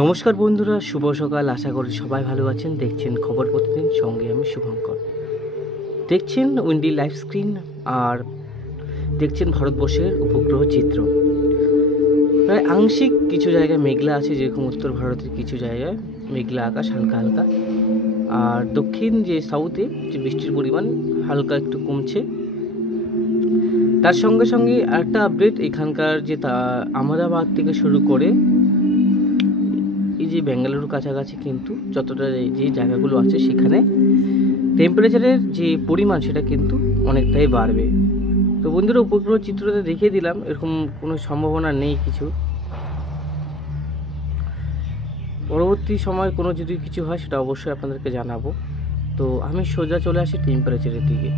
নমস্কার বন্ধুরা, শুভ সকাল। আশা করি সবাই ভালো আছেন। দেখছেন খবর প্রতিদিন, সঙ্গে আমি শুভঙ্কর। দেখছেন উইন্ডি লাইভ স্ক্রিন আর দেখছেন ভারতবর্ষের উপগ্রহ চিত্র। প্রায় আংশিক কিছু জায়গায় মেঘলা আছে, যেরকম উত্তর ভারতের কিছু জায়গায় মেঘলা আকাশ হালকা হালকা। আর দক্ষিণ যে সাউথে যে বৃষ্টির পরিমাণ হালকা একটু কমছে। তার সঙ্গে সঙ্গে আরেকটা আপডেট, এখানকার যে আহমেদাবাদ থেকে শুরু করে এই যে বেঙ্গালুরু কাছাকাছি কিন্তু যতটা যে জায়গাগুলো আছে সেখানে টেম্পারেচারের যে পরিমাণ সেটা কিন্তু অনেকটাই বাড়বে। তো বন্ধুরা, উপগ্রহ চিত্রতে দেখিয়ে দিলাম, এরকম কোনো সম্ভাবনা নেই কিছু। পরবর্তী সময় কোনো যদি কিছু হয় সেটা অবশ্যই আপনাদেরকে জানাবো। তো আমি সোজা চলে আসি টেম্পারেচারের দিকে।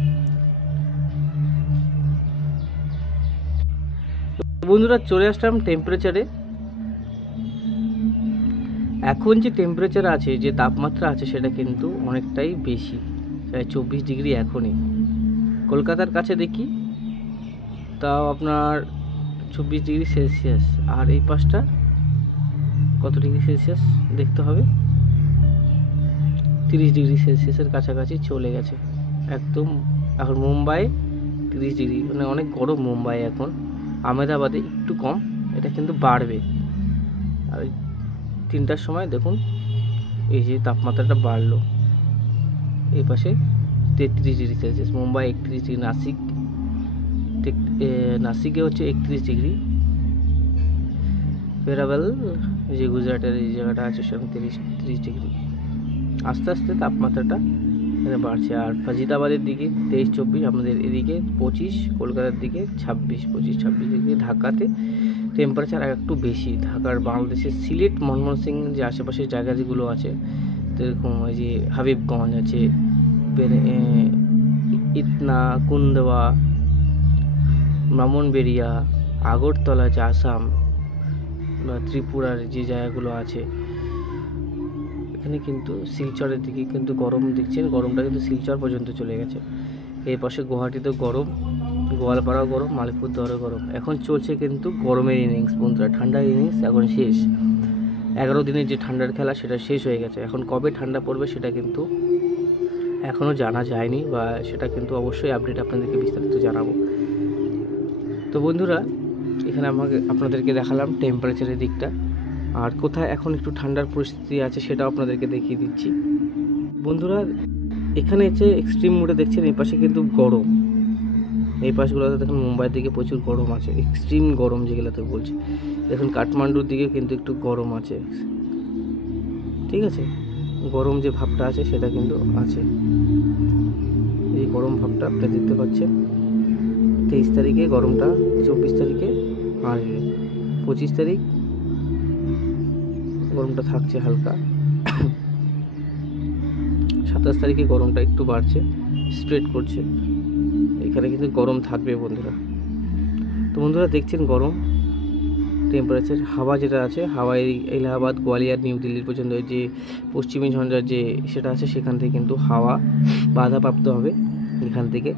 বন্ধুরা, চলে আসলাম টেম্পারেচারে। এখন যে টেম্পারেচার আছে, যে তাপমাত্রা আছে, সেটা কিন্তু অনেকটাই বেশি, প্রায় 24 ডিগ্রি এখনই। কলকাতার কাছে দেখি, তাও আপনার 24 ডিগ্রি সেলসিয়াস। আর এই পাশটা কত ডিগ্রি সেলসিয়াস দেখতে হবে, 30 ডিগ্রি সেলসিয়াসের কাছাকাছি চলে গেছে একদম। এখন মুম্বাই 30 ডিগ্রি, মানে অনেক গরম মুম্বাই এখন। আহমেদাবাদে একটু কম, এটা কিন্তু বাড়বে। আর 3টার সময় দেখুন এই যে তাপমাত্রাটা বাড়লো, এই পাশে 33 ডিগ্রি সেলসিয়াস, মুম্বাই 31 ডিগ্রি, নাসিকে হচ্ছে 31 ডিগ্রি, ভেরাবেল যে গুজরাটের এই জায়গাটা আছে সেখানে 30 ডিগ্রি। আস্তে আস্তে তাপমাত্রাটা এখানে বাড়ছে। আর ফাজিদাবাদের দিকে 23-24, আমাদের এদিকে 25, কলকাতার দিকে 26 ডিগ্রি। ঢাকাতে টেম্পারেচার আর একটু বেশি। ঢাকার বাংলাদেশের সিলেট, মনমোহন সিং যে আশেপাশের জায়গা যেগুলো আছে, তো এরকম ওই যে হাবিবগঞ্জ আছে, ইতনা, কুন্দওয়া, ব্রাহ্মণবেড়িয়া, আগরতলা আছে আসাম বা ত্রিপুরার যে জায়গাগুলো আছে, এখানে কিন্তু শিলচরের দিকে কিন্তু গরম দেখছেন। গরমটা কিন্তু শিলচর পর্যন্ত চলে গেছে। এই পাশে গুয়াহাটিতেও গরম, গোয়ালপাড়াও গরম, আলিপুরদুয়ারও গরম। এখন চলছে কিন্তু গরমের ইনিংস বন্ধুরা, ঠান্ডার ইনিংস এখন শেষ। 11 দিনের যে ঠান্ডার খেলা সেটা শেষ হয়ে গেছে। এখন কবে ঠান্ডা পড়বে সেটা কিন্তু এখনও জানা যায়নি, বা সেটা কিন্তু অবশ্যই আপডেট আপনাদেরকে বিস্তারিত জানাবো। তো বন্ধুরা, এখানে আপনাদেরকে দেখালাম টেম্পারেচারের দিকটা, আর কোথায় এখন একটু ঠান্ডার পরিস্থিতি আছে সেটাও আপনাদেরকে দেখিয়ে দিচ্ছি। বন্ধুরা, এখানে হচ্ছে এক্সট্রিম মোডে দেখছেন, এই পাশে কিন্তু গরম। এই পাশগুলোতে দেখুন মুম্বাইয়ের দিকে প্রচুর গরম আছে, এক্সট্রিম গরম যেগুলোতে বলছে। দেখুন কাঠমান্ডুর দিকে কিন্তু একটু গরম আছে, ঠিক আছে। গরম যে ভাবটা আছে সেটা কিন্তু আছে, এই গরম ভাবটা আপনি দেখতে পাচ্ছেন। 23 তারিখে গরমটা, 24 তারিখে আসবে, 25 তারিখ গরমটা থাকছে হালকা, 27 তারিখে গরমটা একটু বাড়ছে, স্প্রেড করছে। এখানে কিন্তু গরম থাকবে বন্ধুরা। তো বন্ধুরা, দেখছেন গরম টেম্পারেচার। হাওয়া যেটা আছে, হাওয়া এলাহাবাদ, গোয়ালিয়র, নিউ দিল্লির পর্যন্ত যে পশ্চিমী ঝঞ্ঝার যে সেটা আছে, সেখান থেকে কিন্তু হাওয়া বাধাপ্রাপ্ত হবে। এখান থেকে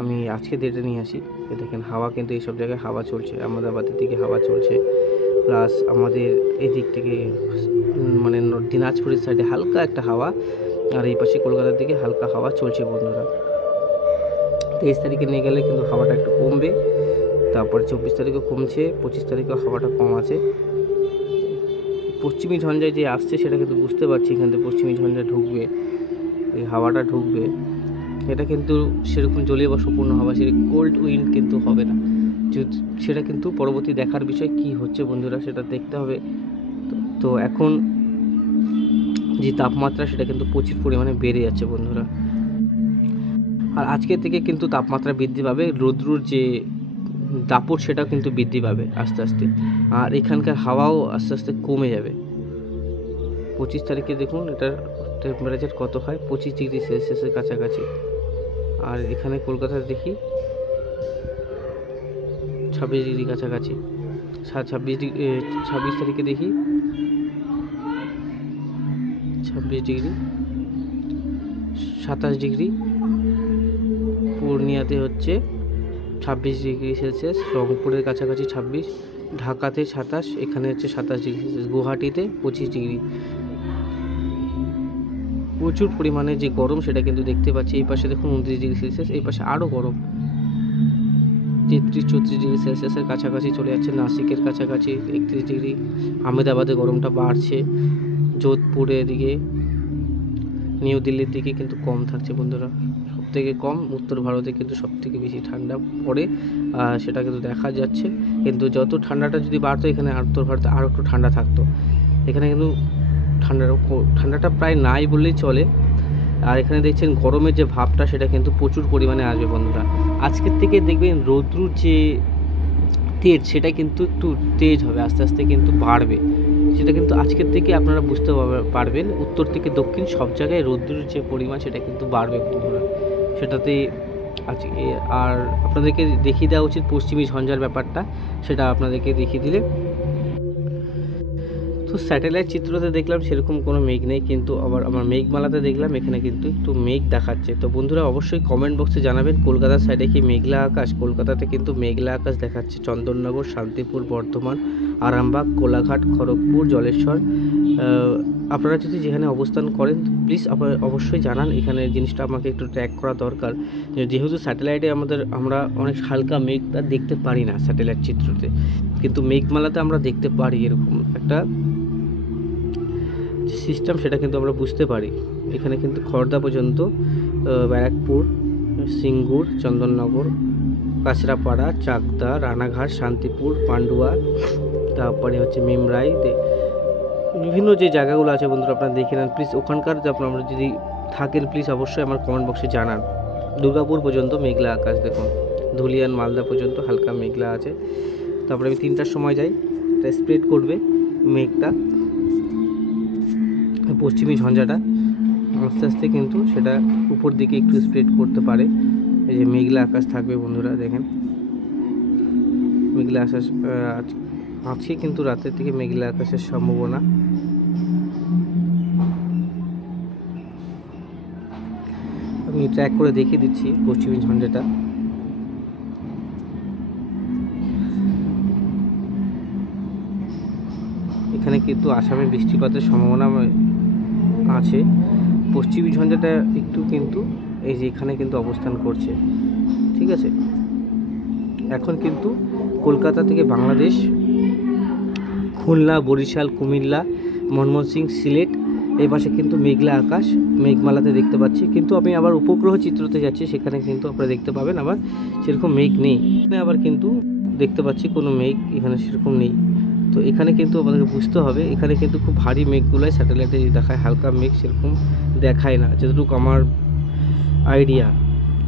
আমি আজকে ডেটে নিয়ে আসি, দেখেন হাওয়া কিন্তু এইসব জায়গায় হাওয়া চলছে। আহমেদাবাদের দিকে হাওয়া চলছে, প্লাস আমাদের এদিক থেকে মানে দিনাজপুরের সাইডে হালকা একটা হাওয়া, আর এই পাশে কলকাতার দিকে হালকা হাওয়া চলছে বন্ধুরা। 23 তারিখে নিয়ে গেলে কিন্তু হাওয়াটা একটু কমবে, তারপরে 24 তারিখেও কমছে, 25 তারিখেও হাওয়াটা কম আছে। পশ্চিমী ঝঞ্ঝায় যে আসছে সেটা কিন্তু বুঝতে পারছি, এখান থেকে পশ্চিমী ঝঞ্ঝা ঢুকবে, এই হাওয়াটা ঢুকবে। এটা কিন্তু সেরকম জলীয় বাষ্পপূর্ণ হাওয়া, সেটা কোল্ড উইন্ড কিন্তু হবে না। সেটা কিন্তু পরবর্তী দেখার বিষয় কি হচ্ছে বন্ধুরা, সেটা দেখতে হবে। তো এখন যে তাপমাত্রা সেটা কিন্তু প্রচুর পরিমাণে বেড়ে যাচ্ছে বন্ধুরা। আর আজকে থেকে কিন্তু তাপমাত্রা বৃদ্ধি পাবে, রৌদ্রুর যে দাপট সেটাও কিন্তু বৃদ্ধি পাবে আস্তে আস্তে। আর এখানকার হাওয়াও আস্তে আস্তে কমে যাবে। 25 তারিখে দেখুন এটার টেম্পারেচার কত হয়, 25 ডিগ্রি সেলসিয়াসের কাছাকাছি। আর এখানে কলকাতায় দেখি 26 ডিগ্রি কাছাকাছি। 26 তারিখে দেখি 26 ডিগ্রি, 27 ডিগ্রি। পূর্ণিয়াতে হচ্ছে 26 ডিগ্রি সেলসিয়াস, রংপুরের কাছাকাছি 26, ঢাকাতে 27, এখানে হচ্ছে 27 ডিগ্রি সেলসিয়াস, গুয়াহাটিতে 25 ডিগ্রি। প্রচুর পরিমাণে যে গরম সেটা কিন্তু দেখতে পাচ্ছি। এই পাশে দেখুন 29 ডিগ্রি সেলসিয়াস, এই পাশে আরও গরম 33-34 ডিগ্রি সেলসিয়াসের কাছাকাছি চলে যাচ্ছে। নাসিকের কাছাকাছি 31 ডিগ্রি। আহমেদাবাদে গরমটা বাড়ছে, যোধপুরের দিকে, নিউ দিল্লির দিকে কিন্তু কম থাকছে বন্ধুরা, সবথেকে কম। উত্তর ভারতে কিন্তু সবথেকে বেশি ঠান্ডা পড়ে, সেটা কিন্তু দেখা যাচ্ছে। কিন্তু যত ঠান্ডাটা যদি বাড়তো, এখানে উত্তর ভারতে আরও একটু ঠান্ডা থাকতো। এখানে কিন্তু ঠান্ডাটা প্রায় নাই বললেই চলে। আর এখানে দেখছেন গরমের যে ভাবটা সেটা কিন্তু প্রচুর পরিমাণে আসবে বন্ধুরা। আজকের থেকে দেখবেন রৌদ্রুর যে তেজ সেটা কিন্তু একটু তেজ হবে, আস্তে আস্তে কিন্তু বাড়বে। সেটা কিন্তু আজকের থেকে আপনারা বুঝতে পারবেন, উত্তর থেকে দক্ষিণ সব জায়গায় রৌদ্রের যে পরিমাণ সেটা কিন্তু বাড়বে বন্ধুরা। সেটাতে আজকে আর আপনাদেরকে দেখিয়ে দেওয়া উচিত পশ্চিমী ঝঞ্ঝার ব্যাপারটা, সেটা আপনাদেরকে দেখিয়ে দিলে। তো স্যাটেলাইট চিত্রতে দেখলাম সেরকম কোনো মেঘ নেই, কিন্তু আবার আমার মেঘমালাতে দেখলাম এখানে কিন্তু একটু মেঘ দেখাচ্ছে। তো বন্ধুরা অবশ্যই কমেন্ট বক্সে জানাবেন কলকাতার সাইডে কি মেঘলা আকাশ। কলকাতাতে কিন্তু মেঘলা আকাশ দেখাচ্ছে। চন্দননগর, শান্তিপুর, বর্ধমান, আরামবাগ, কোলাঘাট, খড়গপুর, জলেশ্বর, আপনারা যদি যেখানে অবস্থান করেন প্লিজ অবশ্যই জানান। এখানে জিনিসটা আমাকে একটু ট্র্যাক করা দরকার, যেহেতু স্যাটেলাইটে আমরা অনেক হালকা মেঘটা দেখতে পারি না স্যাটেলাইট চিত্রতে, কিন্তু মেঘমালাতে আমরা দেখতে পারি এরকম একটা সিস্টেম, সেটা কিন্তু আমরা বুঝতে পারি। এখানে কিন্তু খড়দা পর্যন্ত, ব্যারাকপুর, সিঙ্গুর, চন্দননগর, কাঁচরাপাড়া, চাকদা, রানাঘাট, শান্তিপুর, পান্ডুয়া, তারপরে হচ্ছে মেমরাই, বিভিন্ন যে জায়গাগুলো আছে বন্ধুরা আপনারা দেখে নেন প্লিজ। ওখানকার আপনারা যদি থাকেন প্লিজ অবশ্যই আমার কমেন্ট বক্সে জানান। দুর্গাপুর পর্যন্ত মেঘলা আকাশ দেখুন, ধুলিয়ান, মালদা পর্যন্ত হালকা মেঘলা আছে। তারপরে আমি 3টার সময় যাই, এটা স্প্রেড করবে মেঘটা, পশ্চিমী ঝঞ্ঝাটা আস্তে আস্তে কিন্তু সেটা উপর দিকে একটু স্প্রেড করতে পারে। এই যে মেঘলা আকাশ থাকবে বন্ধুরা, দেখেন মেঘলা আকাশ আছে, কিন্তু রাতের দিকে মেঘলা আকাশের সম্ভাবনা। আমি ট্র্যাক করে দেখিয়ে দিচ্ছি পশ্চিমী ঝঞ্ঝাটা। এখানে কিন্তু আসামে বৃষ্টিপাতের সম্ভাবনা আছে। পশ্চিমী ঝঞ্ঝাটা একটু কিন্তু এই যে এখানে কিন্তু অবস্থান করছে, ঠিক আছে। এখন কিন্তু কলকাতা থেকে বাংলাদেশ, খুলনা, বরিশাল, কুমিল্লা, ময়মনসিংহ, সিলেট, এই পাশে কিন্তু মেঘলা আকাশ মেঘমালাতে দেখতে পাচ্ছি। কিন্তু আমি আবার উপগ্রহ চিত্রতে যাচ্ছি, সেখানে কিন্তু আপনারা দেখতে পাবেন আবার সেরকম মেঘ নেই। আবার কিন্তু দেখতে পাচ্ছি কোনো মেঘ এখানে সেরকম নেই। তো এখানে কিন্তু আমাদেরকে বুঝতে হবে, এখানে কিন্তু খুব ভারী মেঘগুলোই স্যাটেলাইটে দেখায়, হালকা মেঘ সেরকম দেখায় না, যতটুকু আমার আইডিয়া।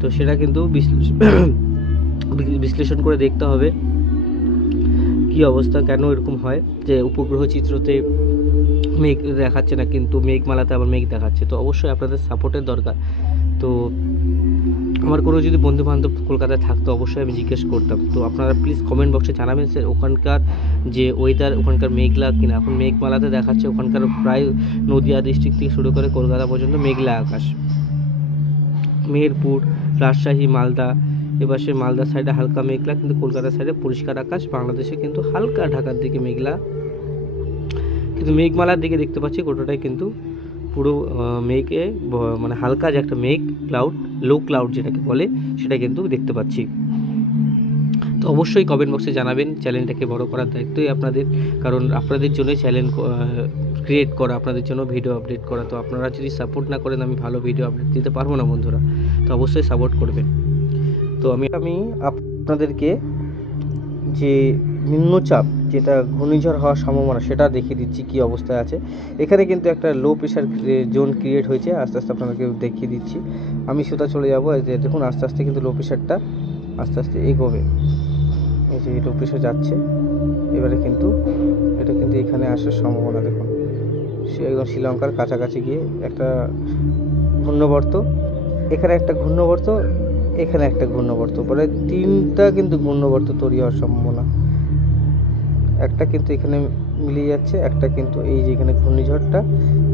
তো সেটা কিন্তু বিশ্লেষণ করে দেখতে হবে কি অবস্থা, কেন এরকম হয় যে উপগ্রহ চিত্রতে মেঘ দেখাচ্ছে না কিন্তু মেঘমালাতে আবার মেঘ দেখাচ্ছে। তো অবশ্যই আপনাদের সাপোর্টের দরকার। তো আমার কোনো যদি বন্ধুবান্ধব কলকাতায় থাকতো অবশ্যই আমি জিজ্ঞেস করতাম। তো আপনারা প্লিজ কমেন্ট বক্সে জানাবেন স্যার ওখানকার যে ওয়েদার, ওখানকার মেঘলা কিনা। এখন মেঘমালাতে দেখাচ্ছে ওখানকার প্রায় নদিয়া ডিস্ট্রিক্ট থেকে শুরু করে কলকাতা পর্যন্ত মেঘলা আকাশ। মেহেরপুর, রাজশাহী, মালদা, এপাশে মালদার সাইডে হালকা মেঘলা, কিন্তু কলকাতার সাইডে পরিষ্কার আকাশ। বাংলাদেশে কিন্তু হালকা ঢাকার দিকে মেঘলা, কিন্তু মেঘমালার দিকে দেখতে পাচ্ছি গোটাটাই কিন্তু পুরো মেঘে মানে হালকা যে একটা মেঘ ক্লাউড, লো ক্লাউড যেটাকে বলে, সেটা কিন্তু দেখতে পাচ্ছি। তো অবশ্যই কমেন্ট বক্সে জানাবেন। চ্যানেলটাকে বড় করার দায়িত্বই আপনাদের, কারণ আপনাদের জন্যই চ্যানেল ক্রিয়েট করা, আপনাদের জন্য ভিডিও আপডেট করা। তো আপনারা যদি সাপোর্ট না করেন আমি ভালো ভিডিও আপডেট দিতে পারবো না বন্ধুরা। তো অবশ্যই সাপোর্ট করবেন। তো আমি আপনাদেরকে যে নিম্নচাপ, যেটা ঘূর্ণিঝড় হওয়ার সম্ভাবনা, সেটা দেখিয়ে দিচ্ছি কী অবস্থায় আছে। এখানে কিন্তু একটা লো প্রেশার জোন ক্রিয়েট হয়েছে, আস্তে আস্তে আপনাদেরকে দেখিয়ে দিচ্ছি। আমি সোজা চলে যাবো, যে দেখুন আস্তে আস্তে কিন্তু লো প্রেশারটা আস্তে আস্তে এগোবে। এই যে লো প্রেশার যাচ্ছে, এবারে কিন্তু এটা কিন্তু এখানে আসার সম্ভাবনা দেখুন, সে একদম শ্রীলঙ্কার কাছাকাছি গিয়ে একটা ঘূর্ণবর্ত, এখানে একটা ঘূর্ণবর্ত, এখানে একটা ঘূর্ণবর্ত, পরে 3টা কিন্তু ঘূর্ণবর্ত তৈরি হওয়ার সম্ভাবনা। একটা কিন্তু এখানে মিলিয়ে যাচ্ছে, একটা কিন্তু এই যে এখানে ঘূর্ণিঝড়টা,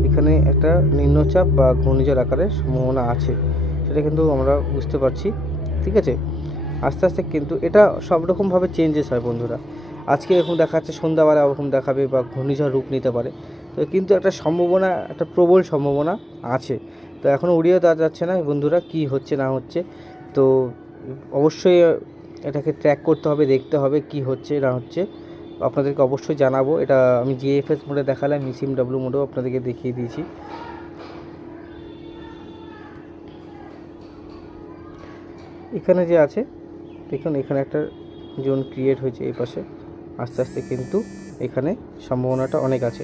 এখানে একটা নিম্নচাপ বা ঘূর্ণিঝড় আকারের সম্ভাবনা আছে, সেটা কিন্তু আমরা বুঝতে পারছি, ঠিক আছে। আস্তে আস্তে কিন্তু এটা সব রকমভাবে চেঞ্জেস হয় বন্ধুরা। আজকে এরকম দেখাচ্ছে, সন্ধ্যাবেলা ওরকম দেখাবে বা ঘূর্ণিঝড় রূপ নিতে পারে। তো কিন্তু একটা সম্ভাবনা, একটা প্রবল সম্ভাবনা আছে। তো এখনও উড়িয়ে দেওয়া যাচ্ছে না বন্ধুরা, কি হচ্ছে না হচ্ছে। তো অবশ্যই এটাকে ট্র্যাক করতে হবে, দেখতে হবে কি হচ্ছে না হচ্ছে, আপনাদেরকে অবশ্যই জানাবো। এটা আমি জিএফএস মোডে দেখালাম, ইসিএমডব্লিউ মোডেও আপনাদেরকে দেখিয়ে দিয়েছি। এখানে যে আছে দেখুন, এখানে একটা জোন ক্রিয়েট হয়েছে এই পাশে, আস্তে আস্তে কিন্তু এখানে সম্ভাবনাটা অনেক আছে।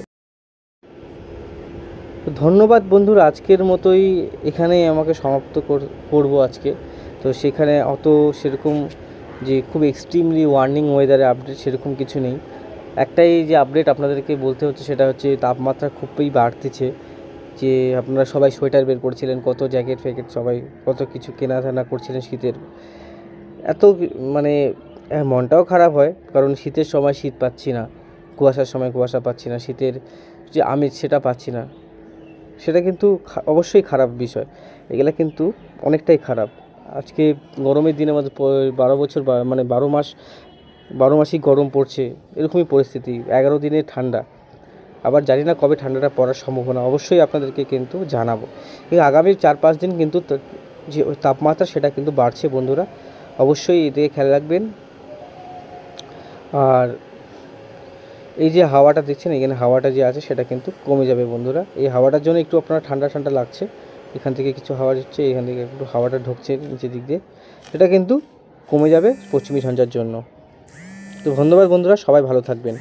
তো ধন্যবাদ বন্ধুরা, আজকের মতোই এখানেই আমাকে সমাপ্ত করব আজকে। তো সেখানে অত সেরকম যে খুব এক্সট্রিমলি ওয়ার্নিং ওয়েদারে আপডেট সেরকম কিছু নেই। একটাই যে আপডেট আপনাদেরকে বলতে হচ্ছে সেটা হচ্ছে তাপমাত্রা খুবই বাড়তেছে। যে আপনারা সবাই সোয়েটার বের করছিলেন, কত জ্যাকেট ফ্যাকেট সবাই কত কিছু কেনাধানা করছিলেন শীতের। এত মানে মনটাও খারাপ হয়, কারণ শীতের সময় শীত পাচ্ছি না, কুয়াশার সময় কুয়াশা পাচ্ছি না, শীতের যে আমেজ সেটা পাচ্ছি না। সেটা কিন্তু অবশ্যই খারাপ বিষয়, এগুলো কিন্তু অনেকটাই খারাপ। আজকে গরমের দিনে আমাদের 12 বছর মানে 12 মাসই গরম পড়ছে, এরকমই পরিস্থিতি। 11 দিনে ঠান্ডা, আবার জানি না কবে ঠান্ডাটা পড়ার সম্ভাবনা, অবশ্যই আপনাদেরকে কিন্তু জানাবো। এই আগামী 4-5 দিন কিন্তু যে তাপমাত্রা সেটা কিন্তু বাড়ছে বন্ধুরা, অবশ্যই এদিকে খেয়াল রাখবেন। আর এই যে হাওয়াটা দেখছেন, এখানে হাওয়াটা যে আছে সেটা কিন্তু কমে যাবে বন্ধুরা। এই হাওয়াটার জন্য একটু আপনার ঠান্ডা ঠান্ডা লাগছে, এখান থেকে কিছু হাওয়া দিচ্ছে, এখান থেকে একটু হাওয়াটা ঢুকছে নিচের দিক দিয়ে, এটা কিন্তু কমে যাবে পশ্চিমী ঝঞ্ঝার জন্য। তো ধন্যবাদ বন্ধুরা, সবাই ভালো থাকবেন।